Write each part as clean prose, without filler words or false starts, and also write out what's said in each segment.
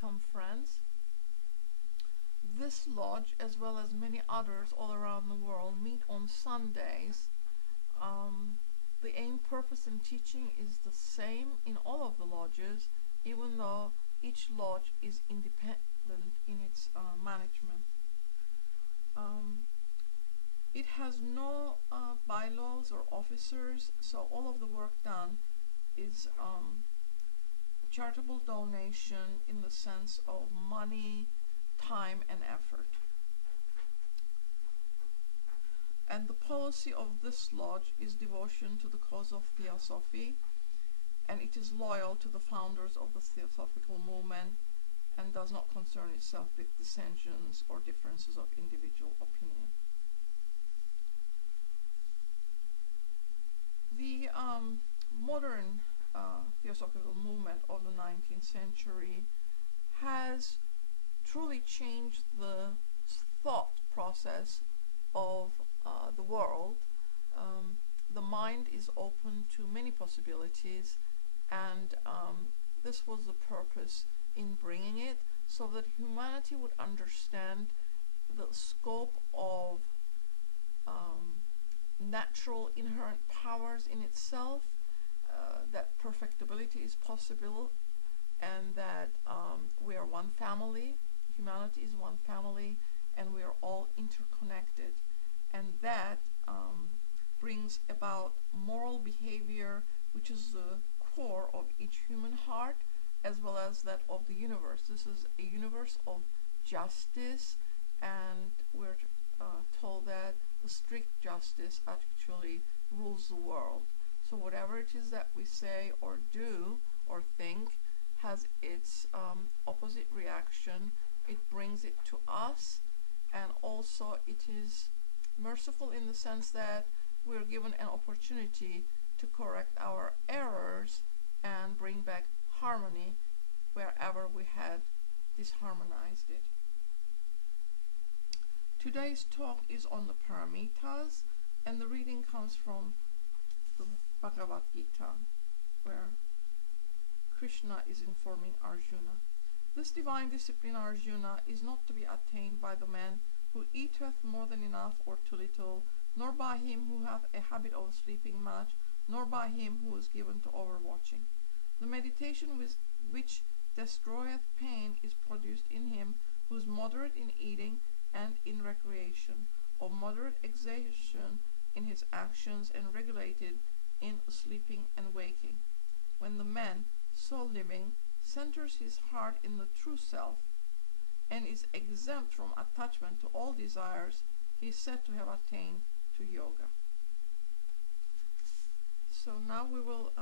Welcome, friends. This lodge, as well as many others all around the world, meet on Sundays. The aim, purpose, and teaching is the same in all of the lodges, even though each lodge is independent in its management. It has no bylaws or officers, so all of the work done is charitable donation in the sense of money, time, and effort. And the policy of this lodge is devotion to the cause of Theosophy, and it is loyal to the founders of the Theosophical movement and does not concern itself with dissensions or differences of individual opinion. The modern Theosophical movement of the 19th century has truly changed the thought process of the world. The mind is open to many possibilities, and this was the purpose in bringing it, so that humanity would understand the scope of natural inherent powers in itself, that perfectibility is possible, and that we are one family, humanity is one family, and we are all interconnected, and that brings about moral behavior, which is the core of each human heart, as well as that of the universe. This is a universe of justice, and we're told that the strict justice actually rules the world. So whatever it is that we say or do or think has its opposite reaction. It brings it to us, and also it is merciful in the sense that we're given an opportunity to correct our errors and bring back harmony wherever we had disharmonized it. Today's talk is on the Paramitas, and the reading comes from the Bhavagad-Gita, where Krishna is informing Arjuna. This divine discipline, Arjuna, is not to be attained by the man who eateth more than enough or too little, nor by him who hath a habit of sleeping much, nor by him who is given to overwatching. The meditation which destroyeth pain is produced in him who is moderate in eating and in recreation, of moderate exertion in his actions, and regulated in sleeping and waking. When the man, so living, centers his heart in the true self, and is exempt from attachment to all desires, he is said to have attained to yoga. So now we will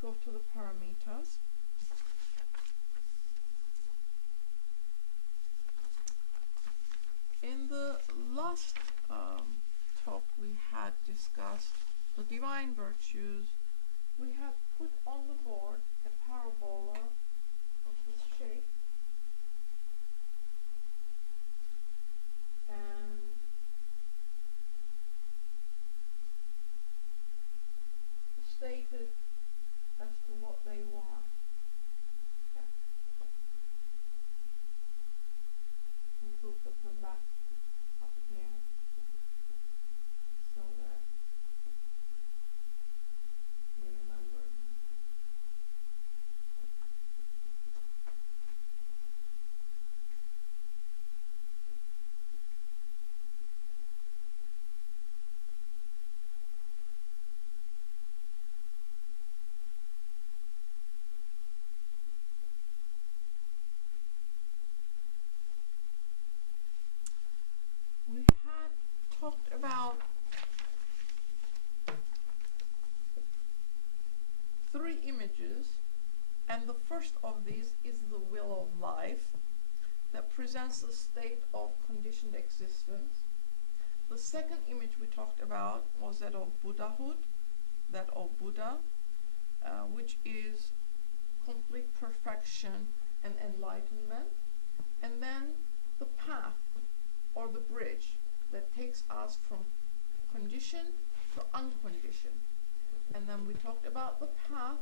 go to the Paramitas. In the last talk we had discussed the divine virtues. We had put on the board a parabola of this shape, and stated as to what they want. Okay. And put them back up here so that we remember them. We had talked about three images, and the first of these is the wheel of life that presents the state of conditioned existence. The second image we talked about was that of Buddhahood, that of Buddha, which is complete perfection and enlightenment. And then the path, or the bridge, that takes us from conditioned to unconditioned. And then we talked about the path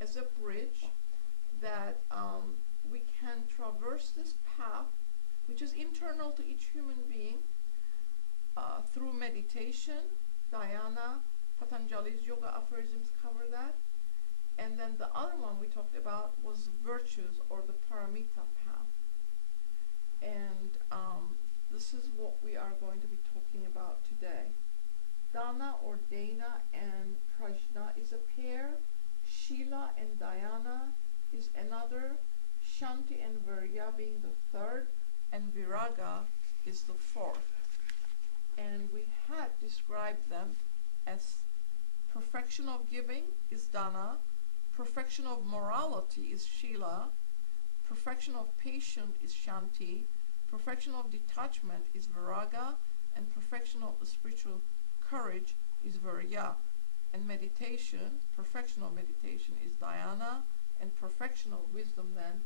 as a bridge, that we can traverse this path, which is internal to each human being, through meditation. Dhyana, Patanjali's yoga aphorisms cover that. And then the other one we talked about was virtues, or the Paramita path. And this is what we are going to be talking about today. Dhyana or Dhyana and Prajna is a pair. Shila and Dhyana is another. Kshanti and Viraga being the third. And Viraga is the fourth. And we had described them as perfection of giving is Dhyana, perfection of morality is Shila, perfection of patience is Kshanti, perfection of detachment is Viraga, and perfection of the spiritual courage is Viraga. And meditation, perfection of meditation is Dhyana, and perfection of wisdom then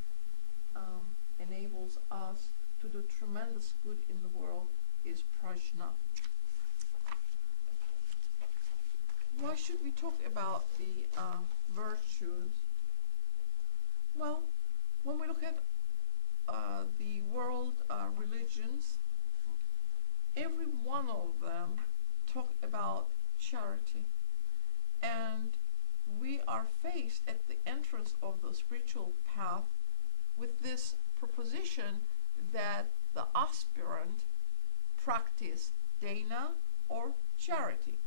enables us to do tremendous good in the world is Prajna. Why should we talk about the virtues? Well, when we look at the world religions, every one of them talk about charity. And we are faced at the entrance of the spiritual path with this proposition that the aspirant practice Dhyana or charity.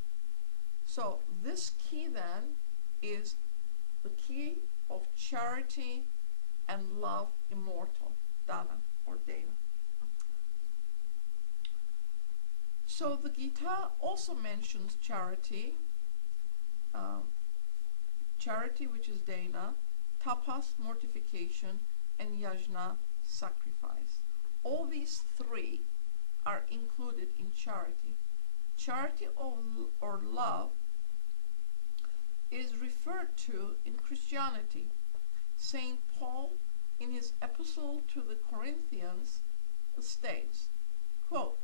So this key then is the key of charity and love immortal, Dhyana or Dhyana. So the Gita also mentions charity, which is Dhyana, tapas, mortification, and yajna, sacrifice. All these three are included in charity. Charity or love is referred to in Christianity. Saint Paul, in his epistle to the Corinthians, states, quote,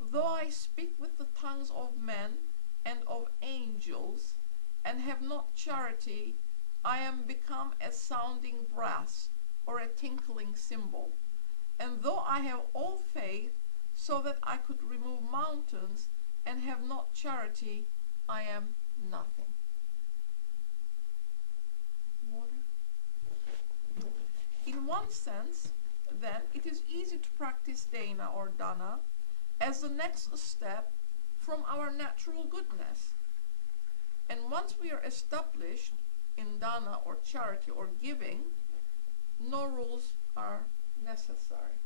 "Though I speak with the tongues of men and of angels, and have not charity, I am become a sounding brass or a tinkling cymbal. And though I have all faith, so that I could remove mountains, and have not charity, I am nothing." Water. In one sense, then, it is easy to practice Dhyana or Dhyana as the next step from our natural goodness. And once we are established in Dhyana or charity or giving, no rules are necessary.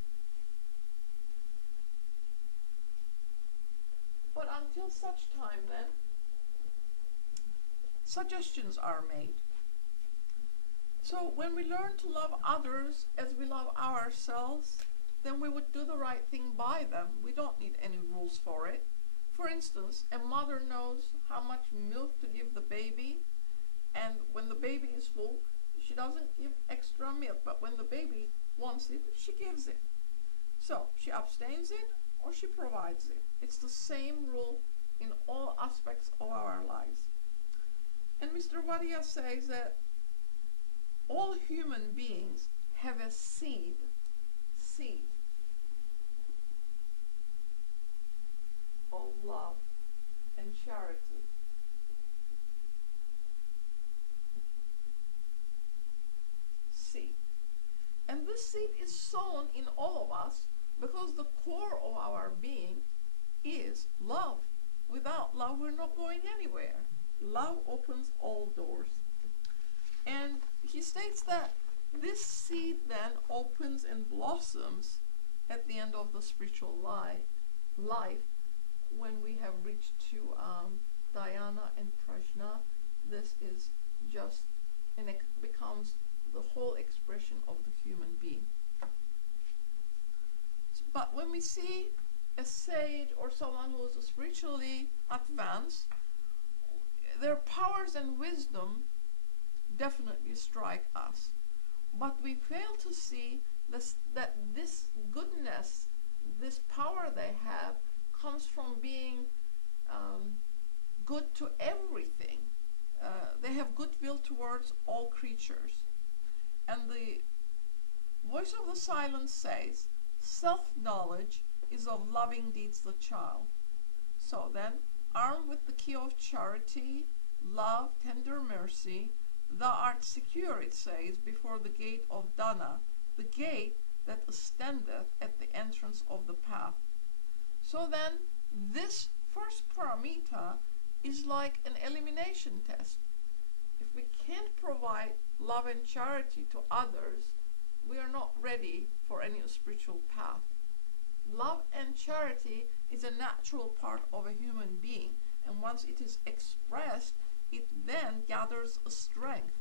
But until such time then, suggestions are made. So when we learn to love others as we love ourselves, then we would do the right thing by them. We don't need any rules for it. For instance, a mother knows how much milk to give the baby, and when the baby is full, she doesn't give extra milk, but when the baby wants it, she gives it. So she abstains it or she provides it. It's the same rule in all aspects of our lives. And Mr. Vadia says that all human beings have a seed of love and charity. Seed. And this seed is sown in all of us because the core of our being is love. Without love, we're not going anywhere. Love opens all doors. And he states that this seed then opens and blossoms at the end of the spiritual life when we have reached to Dhyana and Prajna. This is just, and it becomes the whole expression of the human being. But when we see a sage or someone who is spiritually advanced, their powers and wisdom definitely strike us. But we fail to see that this goodness, this power they have, comes from being good to everything. have goodwill towards all creatures. And the voice of the silence says, self-knowledge is of loving deeds the child. So then, armed with the key of charity, love, tender mercy, thou art secure, it says, before the gate of Dhyana, the gate that standeth at the entrance of the path. So then, this first paramita is like an elimination test. If we can't provide love and charity to others, we are not ready for any spiritual path. Love and charity is a natural part of a human being, and once it is expressed, it then gathers a strength.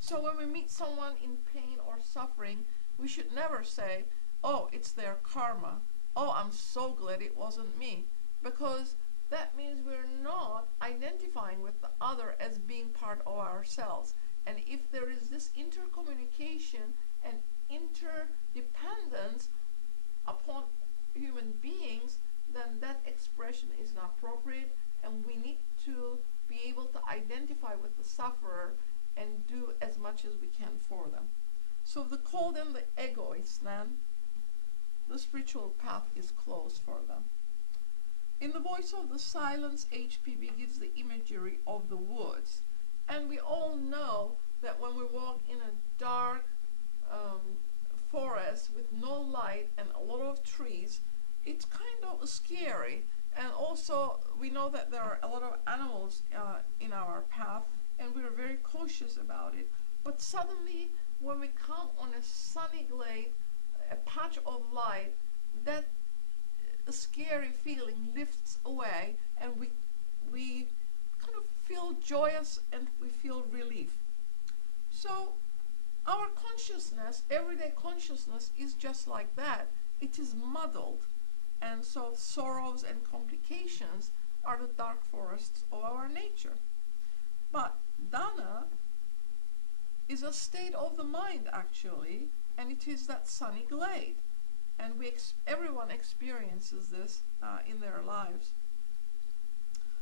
So when we meet someone in pain or suffering, we should never say, oh, it's their karma. Oh, I'm so glad it wasn't me. Because that means we're not identifying with the other as being part of ourselves. And if there is this intercommunication and interdependence upon human beings, then that expression is not appropriate, and we need to be able to identify with the sufferer and do as much as we can for them. So the called and the egoists, then, the spiritual path is closed for them. In the voice of the silence, HPB gives the imagery of the woods. And we all know that when we walk in a dark forest with no light and a lot of trees, it's kind of scary. And also, we know that there are a lot of animals in our path, and we're very cautious about it. But suddenly, when we come on a sunny glade, a patch of light, that scary feeling lifts away, and we kind of feel joyous and we feel relief. So our consciousness, everyday consciousness, is just like that. It is muddled, and so sorrows and complications are the dark forests of our nature. But Dhyana is a state of the mind, actually, and it is that sunny glade. And everyone experiences this in their lives.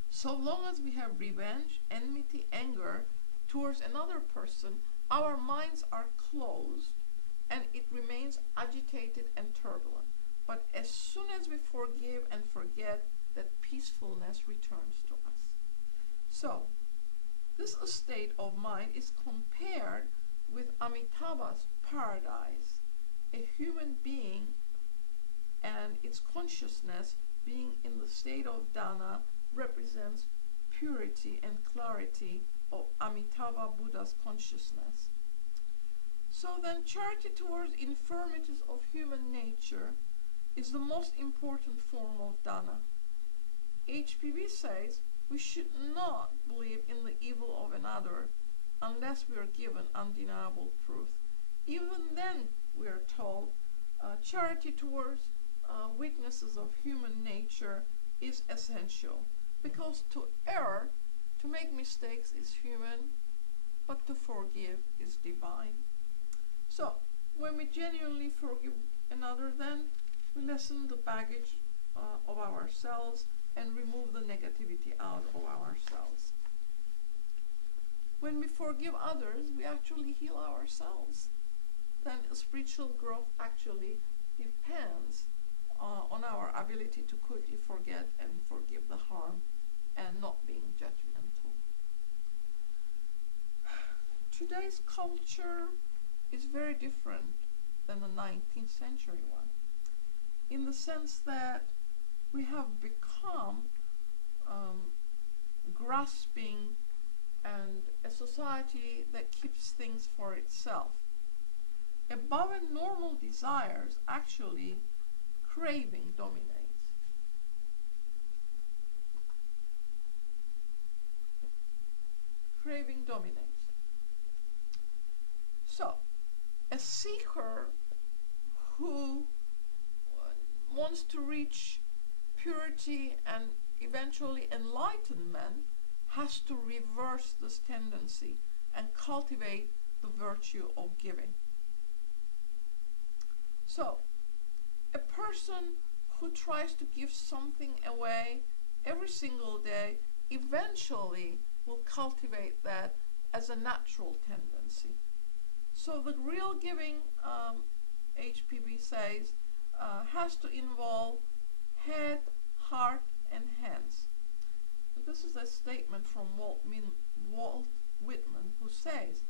So long as we have revenge, enmity, anger towards another person, our minds are closed and it remains agitated and turbulent. But as soon as we forgive and forget, that peacefulness returns to us. So, this state of mind is compared with Amitabha's paradise, a human being and its consciousness being in the state of Dhyana represents purity and clarity of Amitabha Buddha's consciousness. So then, charity towards infirmities of human nature is the most important form of Dhyana. HPV says we should not believe in the evil of another unless we are given undeniable proof. Even then, we are told charity towards weaknesses of human nature is essential, because to err, to make mistakes is human, but to forgive is divine. So when we genuinely forgive another, then we lessen the baggage of ourselves and remove the negativity out of ourselves. When we forgive others, we actually heal ourselves. Then spiritual growth actually depends on our ability to quickly forget and forgive the harm and not being judgmental. Today's culture is very different than the 19th century one, in the sense that we have become grasping and a society that keeps things for itself. Above and normal desires, actually, craving dominates. Craving dominates. So, a seeker who wants to reach purity and eventually enlightenment has to reverse this tendency and cultivate the virtue of giving. So, a person who tries to give something away every single day eventually will cultivate that as a natural tendency. So the real giving, HPB says, has to involve head, heart, and hands. This is a statement from Walt Whitman, who says,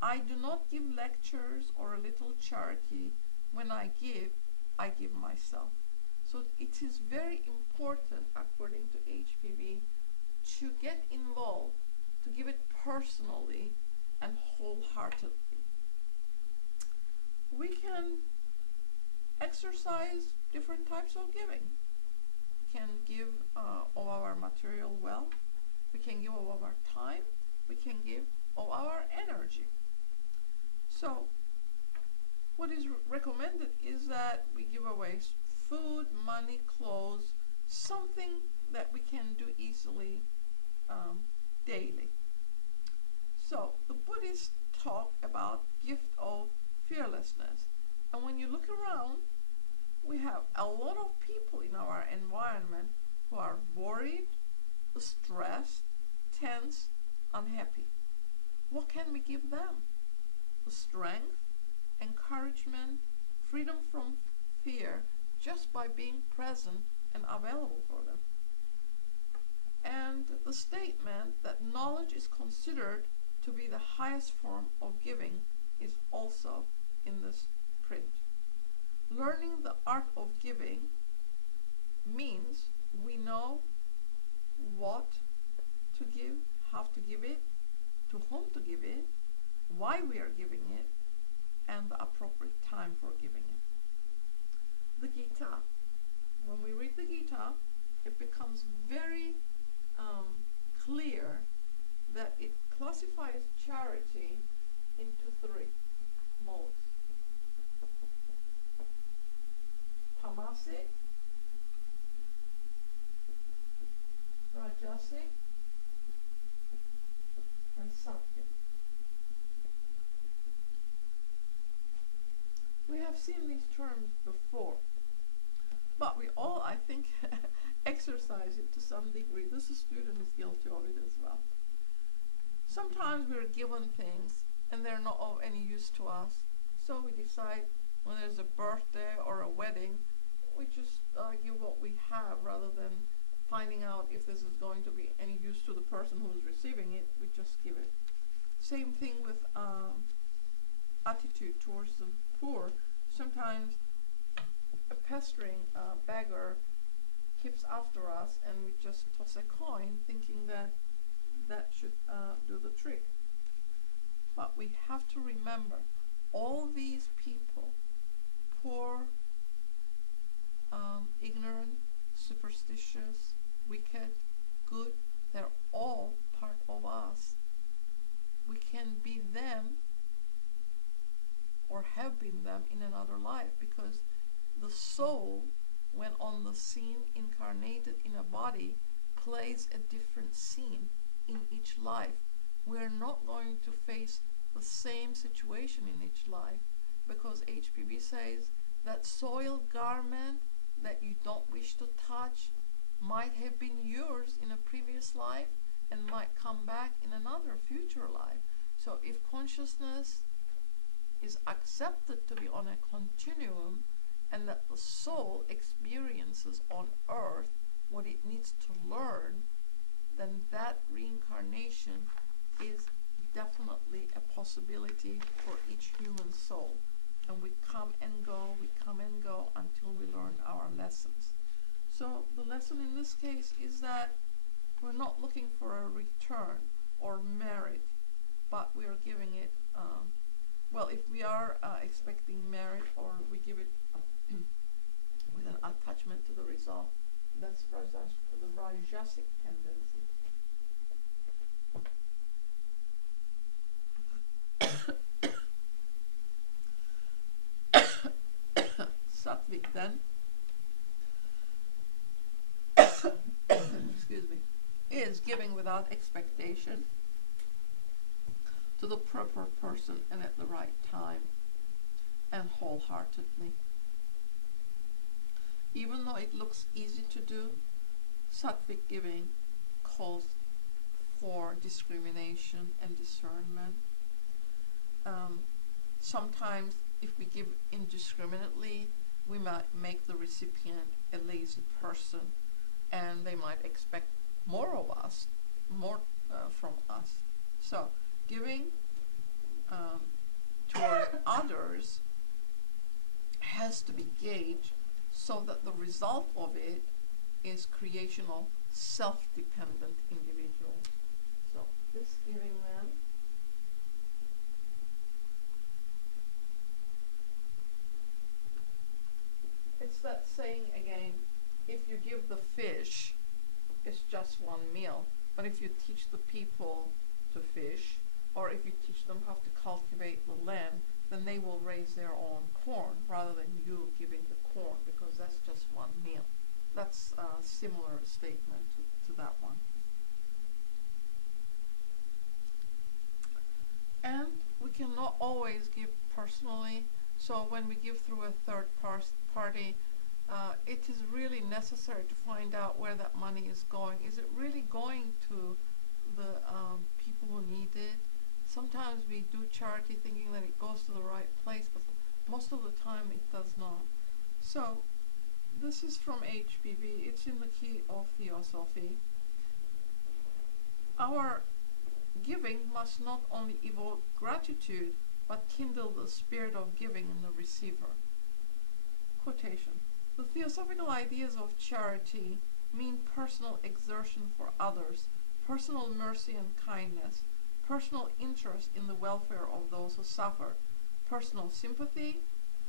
"I do not give lectures or a little charity. When I give myself." So it is very important, according to HPB, to get involved, to give it personally and wholeheartedly. We can exercise different types of giving. We can give of our material wealth. We can give of our time. We can give of our energy. So what is recommended is that we give away food, money, clothes, something that we can do easily daily. So the Buddhists talk about gift of fearlessness. And when you look around, we have a lot of people in our environment who are worried, stressed, tense, unhappy. What can we give them? The strength, encouragement, freedom from fear, just by being present and available for them. And the statement that knowledge is considered to be the highest form of giving is also in this print. Learning the art of giving means we know what to give, how to give it, to whom to give it, why we are giving it, and the appropriate time for giving it. The Gita. When we read the Gita, it becomes very clear that it classifies charity into three modes: tamasic, rajasic, and sattvic. We have seen these terms before, but we all, I think, exercise it to some degree. This student is guilty of it as well. Sometimes we're given things and they're not of any use to us, so we decide when there's a birthday or a wedding, we just give what we have rather than finding out if this is going to be any use to the person who is receiving it. We just give it. Same thing with attitude towards the poor. Sometimes a pestering beggar keeps after us and we just toss a coin thinking that that should do the trick. But we have to remember, all these people, poor, ignorant, superstitious, wicked, good, they're all part of us. We can be them or have been them in another life, because the soul, when on the scene incarnated in a body, plays a different scene in each life. We're not going to face the same situation in each life, because HPB says that soiled garment that you don't wish to touch might have been yours in a previous life and might come back in another future life. So if consciousness is accepted to be on a continuum, and that the soul experiences on earth what it needs to learn, then that reincarnation is definitely a possibility for each human soul. And we come and go until we learn our lessons. So the lesson in this case is that we're not looking for a return or merit, but we are giving it, well, if we are expecting merit, or we give it with an attachment to the result, that's the rajasic tendency. Sattvic then, excuse me, is giving without expectation to the proper person and at the right time and wholeheartedly. Even though it looks easy to do, sattvic giving calls for discrimination and discernment. Sometimes if we give indiscriminately, we might make the recipient a lazy person, and they might expect more of us, more from us. So giving towards others has to be gauged so that the result of it is creation of self-dependent individuals. So this giving then it's that saying again, if you give the fish, it's just one meal. But if you teach the people to fish, or if you teach them how to cultivate the land, then they will raise their own corn rather than you giving the corn, because that's just one meal. That's a similar statement to that one. And we cannot always give personally. So when we give through a third party, it is really necessary to find out where that money is going. Is it really going to the people who need it? Sometimes we do charity thinking that it goes to the right place, but most of the time it does not. So this is from HBB. It's in the key of Theosophy. Our giving must not only evoke gratitude, but kindle the spirit of giving in the receiver. Quotation. The theosophical ideas of charity mean personal exertion for others, personal mercy and kindness, personal interest in the welfare of those who suffer, personal sympathy,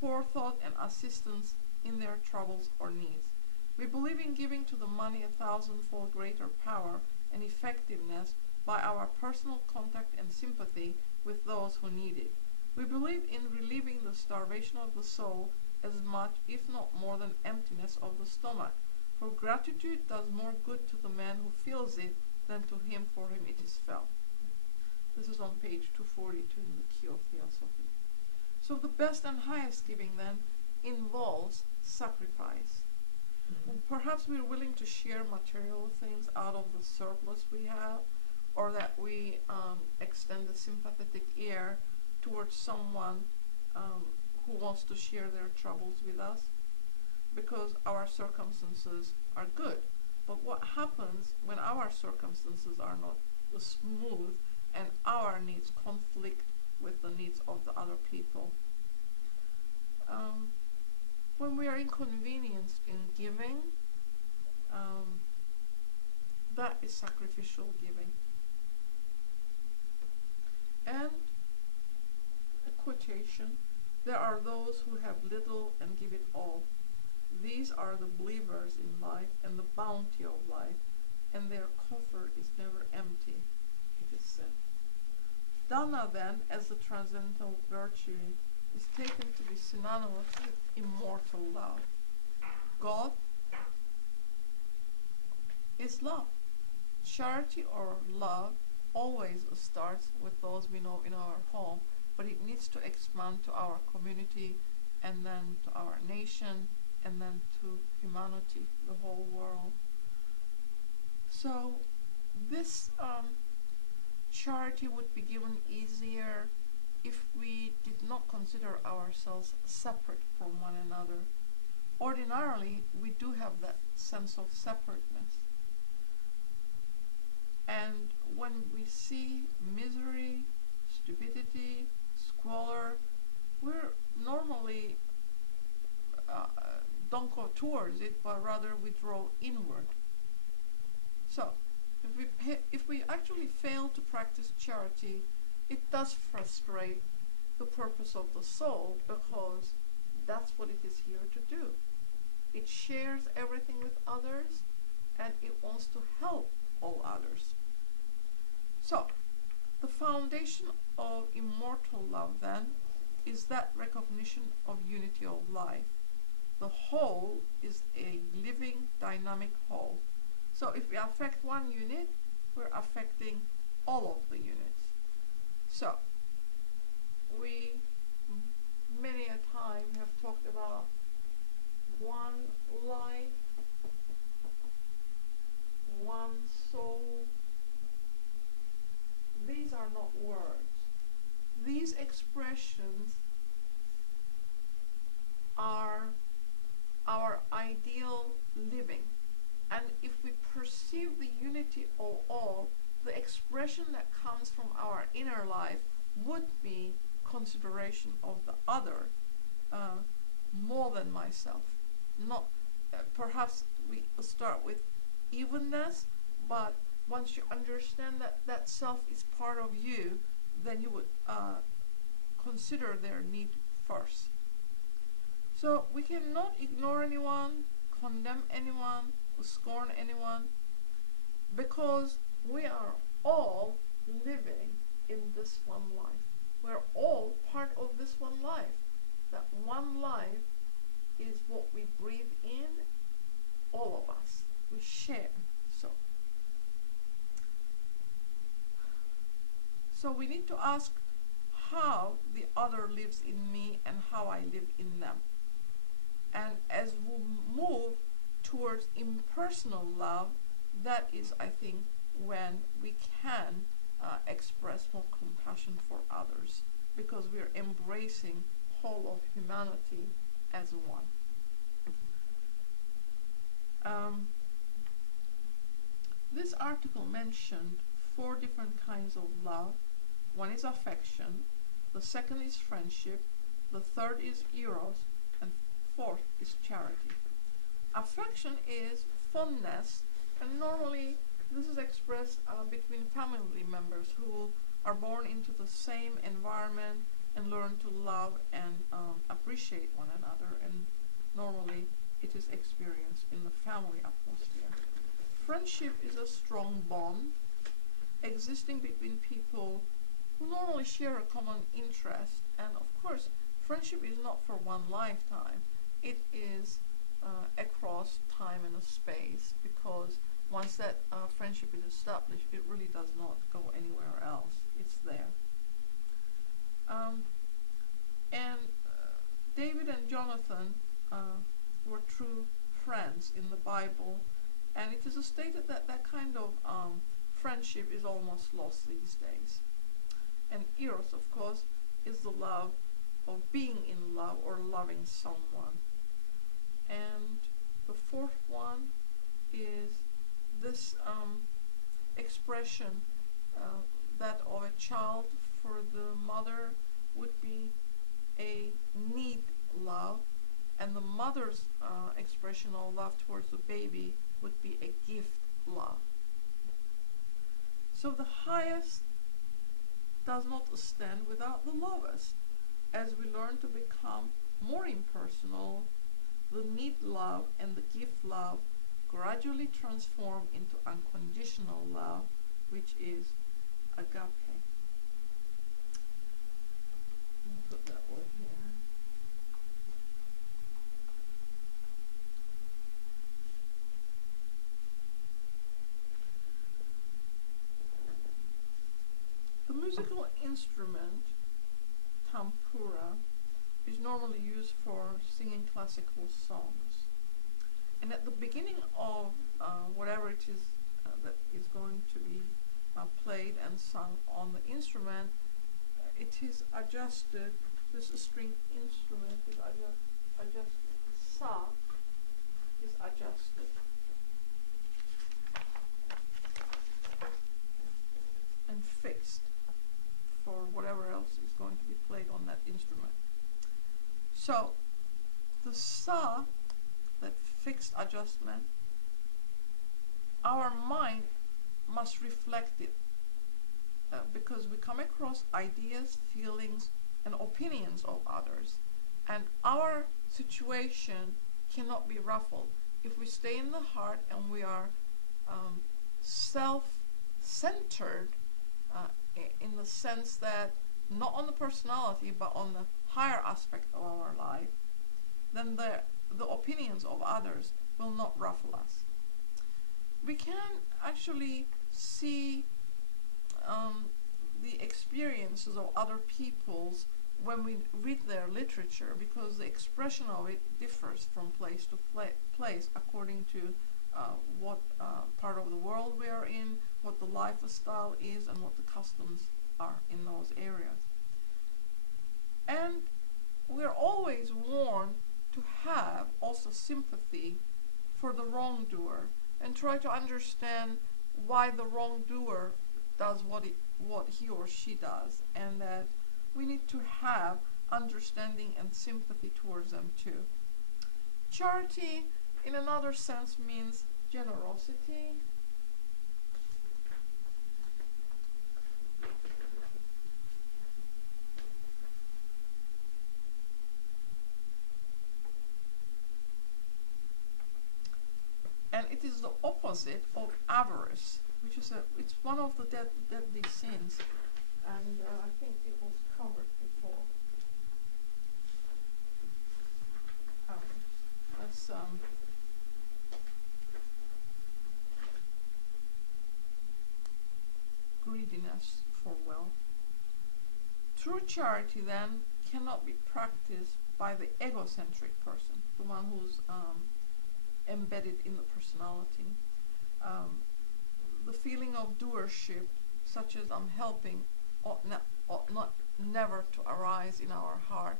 forethought and assistance in their troubles or needs. We believe in giving to the money 1,000-fold greater power and effectiveness by our personal contact and sympathy with those who need it. We believe in relieving the starvation of the soul as much, if not more, than emptiness of the stomach. For gratitude does more good to the man who feels it than to him for whom it is felt. This is on page 242 in the Key of Theosophy. So the best and highest giving then involves sacrifice. Perhaps we're willing to share material things out of the surplus we have, or that we extend a sympathetic ear towards someone who wants to share their troubles with us, because our circumstances are good. But what happens when our circumstances are not smooth and our needs conflict with the needs of the other people? When we are inconvenienced in giving, that is sacrificial giving. And a quotation, there are those who have little and give it all. These are the believers in life and the bounty of life, and their coffer is never empty, it is said. Dhyana then, as the transcendental virtue, is taken to be synonymous with immortal love. God is love. Charity or love always starts with those we know in our home, but it needs to expand to our community, and then to our nation, and then to humanity, the whole world. So this charity would be given easier if we did not consider ourselves separate from one another. Ordinarily, we do have that sense of separateness. And when we see misery, stupidity, squalor, we're normally don't go towards it, but rather withdraw inward. So, if we actually fail to practice charity, it does frustrate the purpose of the soul, because that's what it is here to do. It shares everything with others, and it wants to help all others. So, the foundation of immortal love then is that recognition of unity of life. The whole is a living, dynamic whole. So if we affect one unit, we're affecting all of the units. So, we many a time have talked about one life, one soul, not words. These expressions are our ideal living. And if we perceive the unity of all, the expression that comes from our inner life would be consideration of the other more than myself. Not perhaps we start with evenness, but once you understand that that self is part of you, then you would consider their need first. So we cannot ignore anyone, condemn anyone, scorn anyone, because we are all living in this one life. We're all part of this one life. That one life is what we breathe in, all of us. We share. So we need to ask how the other lives in me and how I live in them. And as we move towards impersonal love, that is, I think, when we can express more compassion for others, because we're embracing whole of humanity as one. This article mentioned 4 different kinds of love. One is affection, the second is friendship, the third is eros, and fourth is charity. Affection is fondness, and normally this is expressed between family members who are born into the same environment and learn to love and appreciate one another, and normally it is experienced in the family atmosphere. Friendship is a strong bond existing between people who normally share a common interest, and of course friendship is not for one lifetime. It is across time and space, because once that friendship is established, it really does not go anywhere else. It's there. And David and Jonathan were true friends in the Bible, and it is stated that that kind of friendship is almost lost these days. And eros, of course, is the love of being in love or loving someone. And the fourth one is this expression that of a child for the mother would be a need love, and the mother's expression of love towards the baby would be a gift love. So the highest does not stand without the lowest. As we learn to become more impersonal, the need love and the gift love gradually transform into unconditional love, which is agape. I'll put that word here. The musical instrument tampura is normally used for singing classical songs. And at the beginning of whatever it is that is going to be played and sung on the instrument, it is adjusted. This string instrument is adjusted. The sa is adjusted. And fixed for whatever else is going to be played on that instrument. So the sa, that fixed adjustment, our mind must reflect it, because we come across ideas, feelings, and opinions of others, and our situation cannot be ruffled. If we stay in the heart and we are self-centered, in the sense that not on the personality but on the higher aspect of our life, then the opinions of others will not ruffle us. We can actually see the experiences of other people's when we read their literature, because the expression of it differs from place to place according to what part of the world we are in, what the lifestyle is, and what the customs are in those areas. And we're always warned to have also sympathy for the wrongdoer and try to understand why the wrongdoer does what he or she does, and that we need to have understanding and sympathy towards them too. Charity, in another sense, means generosity. And it is the opposite of avarice, which is it's one of the deadly sins, and I think it was covered before. Let's greediness for wealth. True charity then cannot be practiced by the egocentric person, the one who's embedded in the personality. The feeling of doership, such as I'm helping, ought not never to arise in our heart.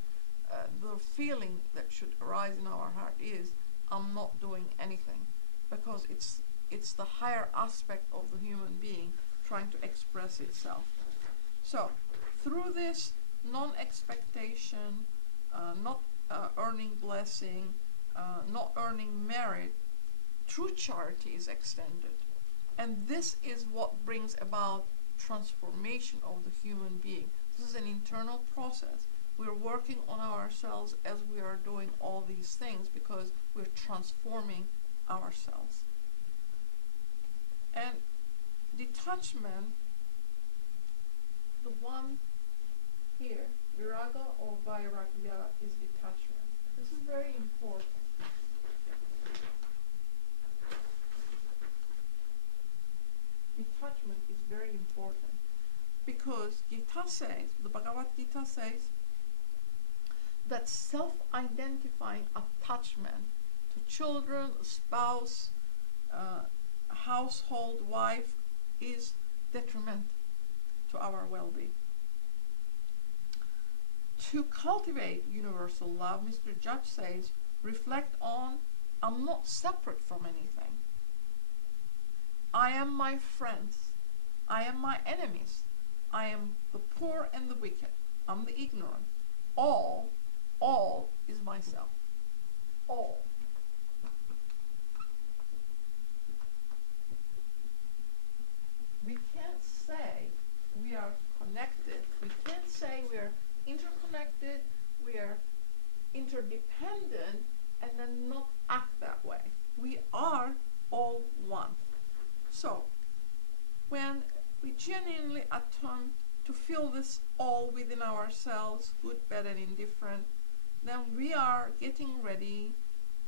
The feeling that should arise in our heart is, I'm not doing anything, because it's the higher aspect of the human being trying to express itself. So through this non-expectation, not earning blessing, not earning merit, true charity is extended. And this is what brings about transformation of the human being. This is an internal process. We're working on ourselves as we are doing all these things, because we're transforming ourselves. And detachment, the one here, Viraga or Vairagya, is detachment. This is very important. Detachment is very important, because Gita says, the Bhagavad-Gita says, that self-identifying attachment to children, spouse, household, wife is detrimental to our well-being. To cultivate universal love, Mr. Judge says, reflect on, I'm not separate from anything. I am my friends. I am my enemies. I am the poor and the wicked. I'm the ignorant. All is myself. All. We can't say we are connected. We can't say we are interconnected, we are interdependent, and then not act that way. We are all one. So, when we genuinely attempt to feel this all within ourselves, good, bad, and indifferent, then we are getting ready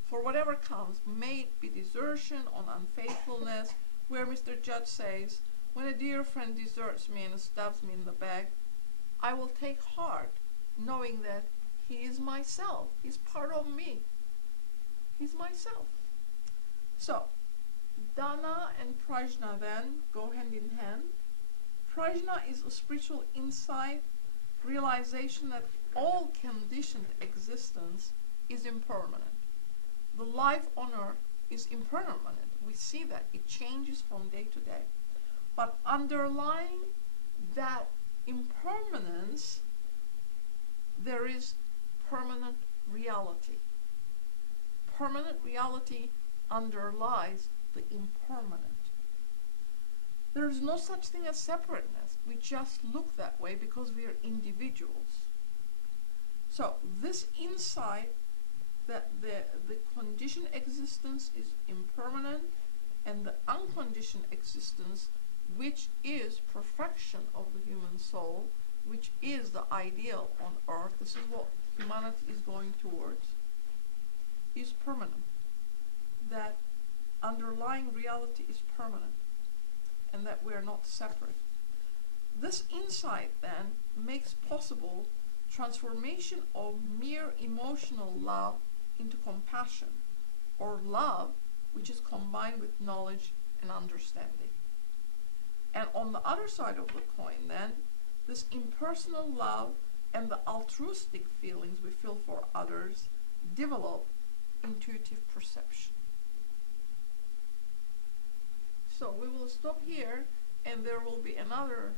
for whatever comes. May it be desertion or unfaithfulness, where Mr. Judge says, when a dear friend deserts me and stabs me in the back, I will take heart, knowing that he is myself. He's part of me. He's myself. So, Dhyana and Prajna then go hand in hand. Prajna is a spiritual insight, realization that all conditioned existence is impermanent. The life on earth is impermanent. We see that. It changes from day to day. But underlying that impermanence, there is permanent reality. Permanent reality underlies the impermanent. There is no such thing as separateness. We just look that way because we are individuals. So this insight that the conditioned existence is impermanent, and the unconditioned existence, which is perfection of the human soul, which is the ideal on earth, this is what humanity is going towards, is permanent. That underlying reality is permanent, and that we are not separate. This insight then makes possible transformation of mere emotional love into compassion, or love which is combined with knowledge and understanding. And on the other side of the coin then, this impersonal love and the altruistic feelings we feel for others develop intuitive perception. So we will stop here, and there will be another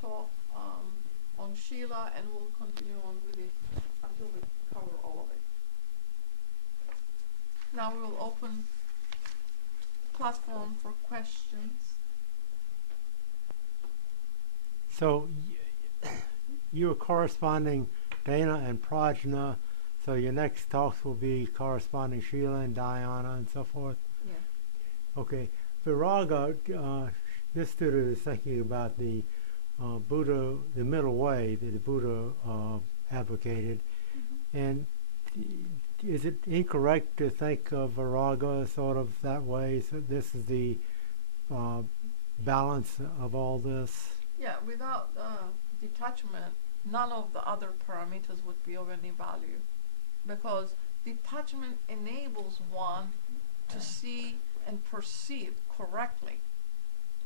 talk on Shila, and we'll continue on with it until we cover all of it. Now we will open platform for questions. So you are corresponding Dhyana and Prajna, so your next talks will be corresponding Shila and Dhyana and so forth? Yeah. Okay. Viraga, this student is thinking about the Buddha, the middle way that the Buddha advocated. Mm-hmm. And is it incorrect to think of Viraga sort of that way? So this is the balance of all this? Yeah, without detachment, none of the other paramitas would be of any value, because detachment enables one to see and perceive correctly.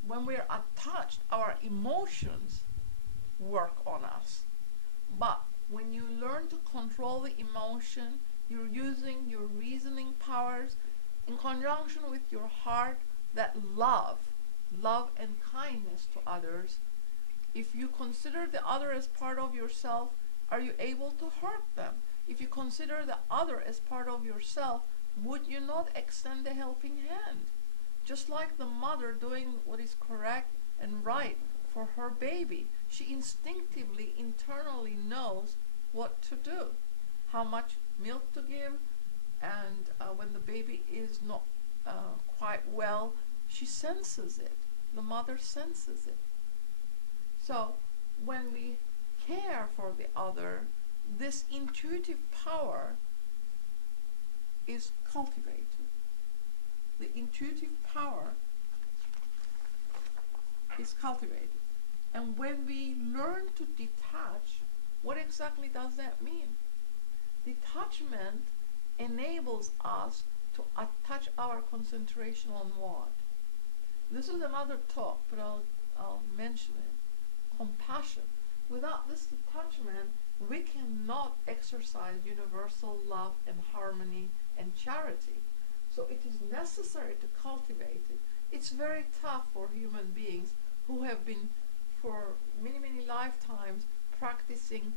When we're attached, our emotions work on us. But when you learn to control the emotion, you're using your reasoning powers in conjunction with your heart that love and kindness to others. If you consider the other as part of yourself, are you able to hurt them? If you consider the other as part of yourself, would you not extend a helping hand? Just like the mother doing what is correct and right for her baby. She instinctively, internally knows what to do, how much milk to give, and when the baby is not quite well, she senses it. The mother senses it. So when we care for the other, this intuitive power is cultivated. The intuitive power is cultivated. And when we learn to detach, what exactly does that mean? Detachment enables us to attach our concentration on what? This is another talk, but I'll mention it. Compassion. Without this detachment, we cannot exercise universal love and harmony and charity. So it is necessary to cultivate it. It's very tough for human beings who have been for many, many lifetimes practicing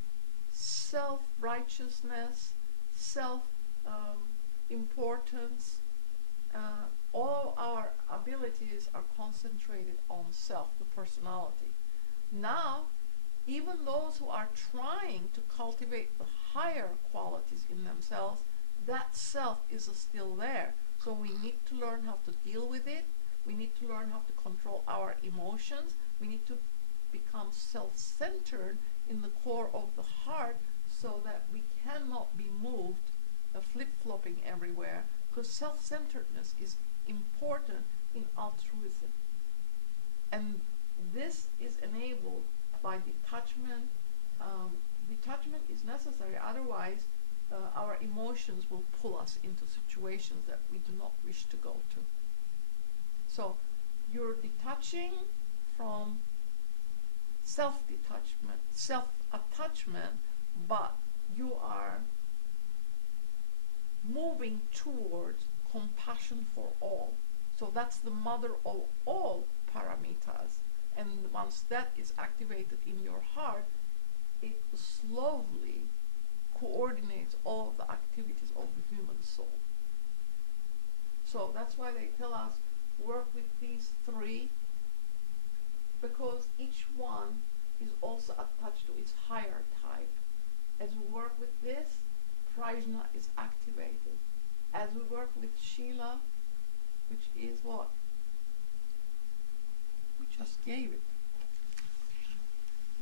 self-righteousness, self-importance. All our abilities are concentrated on self, the personality. Now, even those who are trying to cultivate the higher qualities in themselves, that self is still there. So we need to learn how to deal with it. We need to learn how to control our emotions. We need to become self-centered in the core of the heart so that we cannot be moved, flip-flopping everywhere, because self-centeredness is important in altruism. And this is enabled by detachment. Detachment is necessary, otherwise our emotions will pull us into situations that we do not wish to go to. So you're detaching from self-detachment, self-attachment, but you are moving towards compassion for all. So that's the mother of all paramitas. And once that is activated in your heart, it slowly coordinates all of the activities of the human soul. So that's why they tell us work with these three, because each one is also attached to its higher type. As we work with this, Prajna is activated. As we work with Shila, which is what? We just gave it.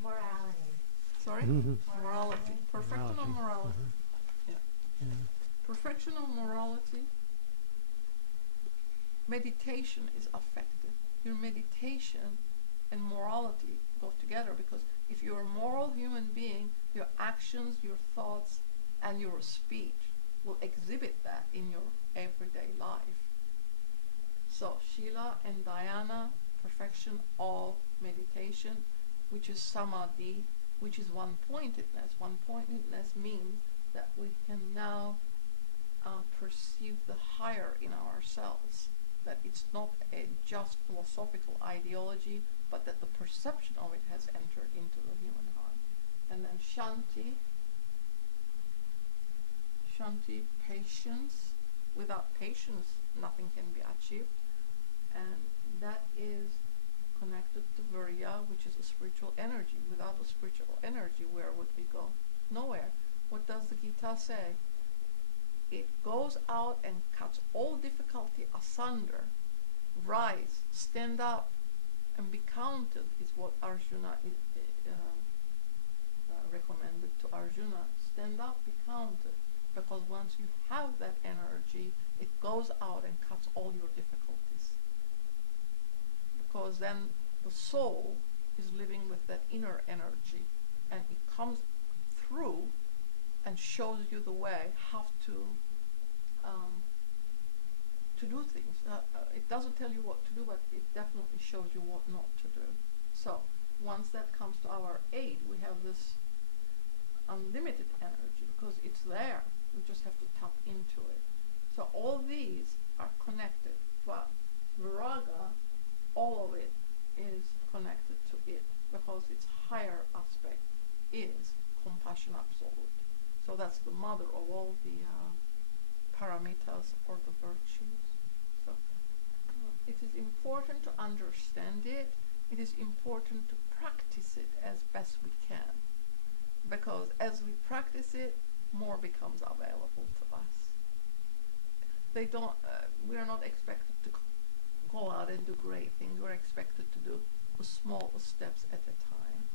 Morality. Sorry? Morality. Perfectional morality. Uh-huh. Yeah. Perfectional morality. Meditation is effective. Your meditation and morality go together, because if you're a moral human being, your actions, your thoughts, and your speech will exhibit that in your everyday life. So Shila and Dhyana, perfection of meditation, which is samadhi, which is one-pointedness. One-pointedness means that we can now perceive the higher in ourselves, that it's not a just philosophical ideology, but that the perception of it has entered into the human heart. And then Kshanti, patience. Without patience, nothing can be achieved. And that is connected to Viraga, which is a spiritual energy. Without a spiritual energy, where would we go? Nowhere. What does the Gita say? It goes out and cuts all difficulty asunder. Rise, stand up, and be counted, is what Arjuna recommended to Arjuna. Stand up, be counted. Because once you have that energy, it goes out and cuts all your difficulties. Because then the soul is living with that inner energy, and it comes through and shows you the way how to do things. It doesn't tell you what to do, but it definitely shows you what not to do. So once that comes to our aid, we have this unlimited energy because it's there. We just have to tap into it. So all these are connected, but Viraga, all of it is connected to it because its higher aspect is compassion absolute. So that's the mother of all the paramitas, or the virtues. So it is important to understand it. It is important to practice it as best we can, because as we practice it, more becomes available to us. We are not expected to go out and do great things. We're expected to do the small steps at a time.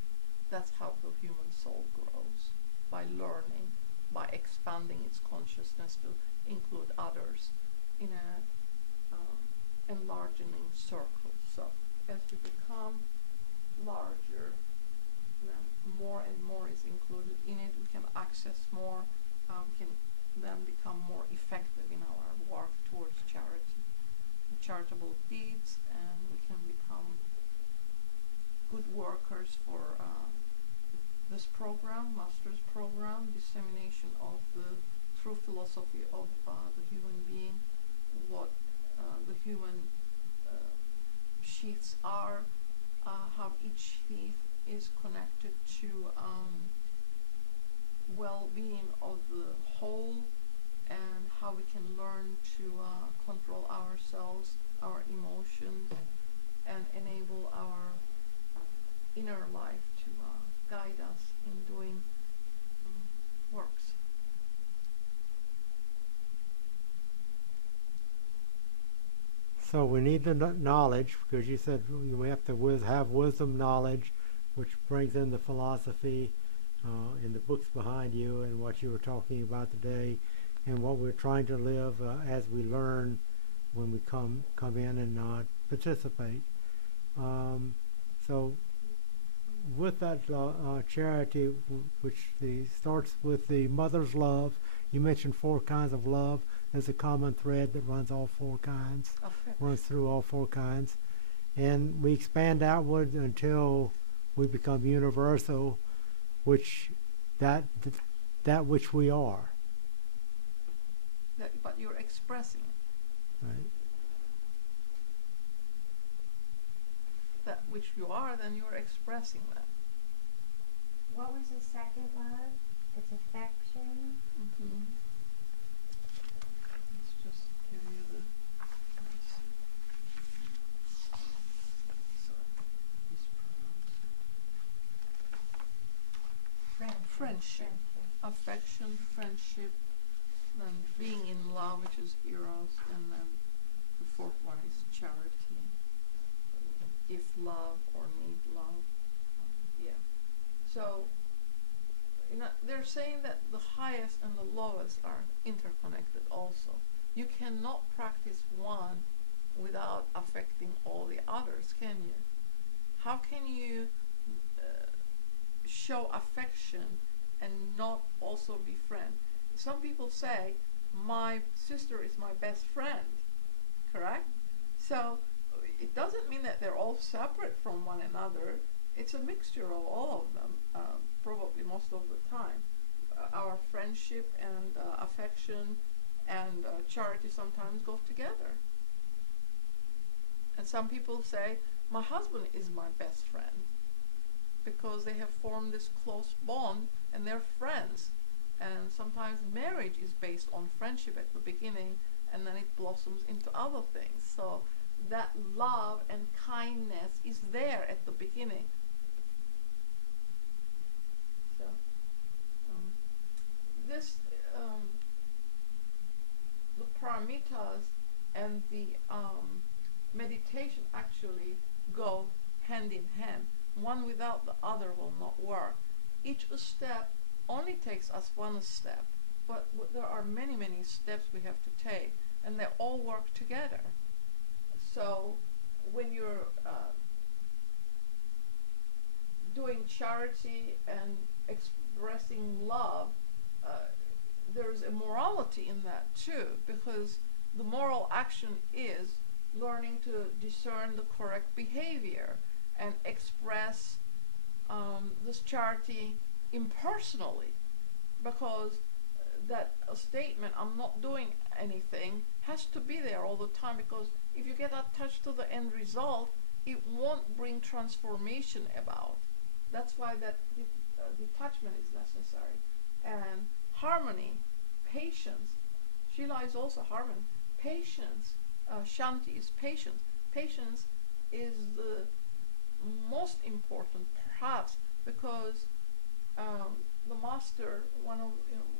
That's how the human soul grows, by learning, by expanding its consciousness to include others in a enlarging circle. So as we become larger, then more and more is included in it. We can access more. We can then become more effective in our work towards charity, charitable deeds, and we can become good workers for this program, master's program, dissemination of the true philosophy of the human being, what the human sheaths are, how each sheath is connected to well-being of the whole, and how we can learn to control ourselves, our emotions, and enable our inner life to guide us in doing works. So we need the knowledge, because you said we have to have wisdom, knowledge, which brings in the philosophy in the books behind you and what you were talking about today, and what we're trying to live as we learn when we come in and participate. So with that charity, which starts with the mother's love, you mentioned 4 kinds of love. There's a common thread that runs all 4 kinds, runs through all 4 kinds. And we expand outward until we become universal, which that which we are. But you're expressing it. Right. That which you are, then you're expressing that. What was the second love? It's affection. Mm-hmm. Let's just give you the. Friendship. Affection, friendship, then being in love, which is eros, and then the 4th one is charity. If love or need love. Yeah. So, they're saying that the highest and the lowest are interconnected also. You cannot practice one without affecting all the others, can you? How can you show affection and not also be friend? Some people say, my sister is my best friend, correct? So it doesn't mean that they're all separate from one another. It's a mixture of all of them, probably most of the time. Our friendship and affection and charity sometimes go together. And some people say, my husband is my best friend, because they have formed this close bond and they're friends. And sometimes marriage is based on friendship at the beginning, and then it blossoms into other things. So that love and kindness is there at the beginning. So the paramitas and the meditation actually go hand in hand. One without the other will not work. Each step only takes us one step, but there are many, many steps we have to take, and they all work together. So when you're doing charity and expressing love, there's a morality in that too, because the moral action is learning to discern the correct behavior and express this charity impersonally, because that statement, I'm not doing anything, has to be there all the time, because if you get attached to the end result, it won't bring transformation about. That's why that detachment is necessary. And harmony, patience, Shila is also harmony, patience, Kshanti is patience. Patience is the most important, perhaps, because the master,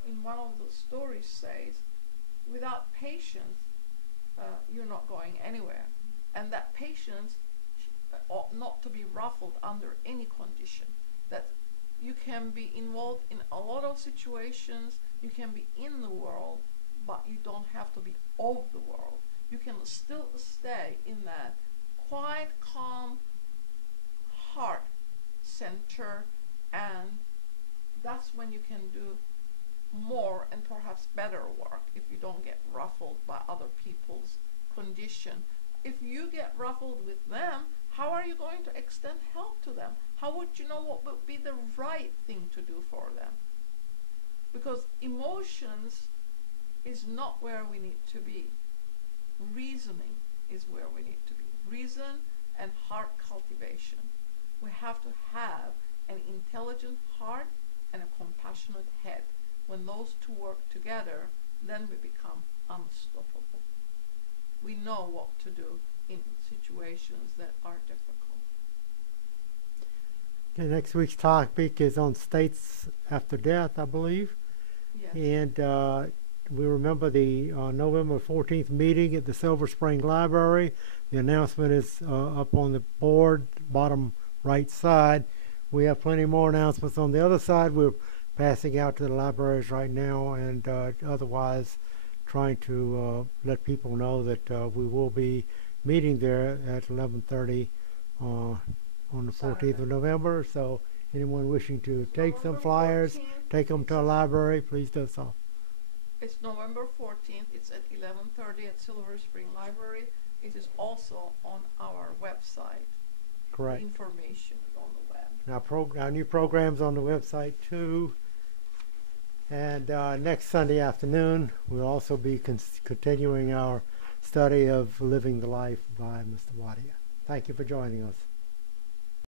in one of the stories, says, without patience, you're not going anywhere. And that patience ought not to be ruffled under any condition. That you can be involved in a lot of situations, you can be in the world, but you don't have to be of the world. You can still stay in that quiet, calm heart center, and that's when you can do more and perhaps better work, if you don't get ruffled by other people's condition. If you get ruffled with them, how are you going to extend help to them? How would you know what would be the right thing to do for them? Because emotions is not where we need to be. Reasoning is where we need to be. Reason and heart cultivation. We have to have an intelligent heart and a compassionate head. When those two work together, then we become unstoppable. We know what to do in situations that are difficult. Okay, next week's topic is on states after death, I believe. Yes. And we remember the November 14th meeting at the Silver Spring Library. The announcement is up on the board, bottom right side. We have plenty more announcements on the other side. We're passing out to the libraries right now, and otherwise trying to let people know that we will be meeting there at 11:30 on the 14th of November. So anyone wishing to take some flyers, 14th, take them to a library, please do so. It's November 14th. It's at 11:30 at Silver Spring Library. It is also on our website. Correct. The information is on the web. Now, our new program's on the website too. And next Sunday afternoon, we'll also be continuing our study of Living the Life by Mr. Wadia. Thank you for joining us.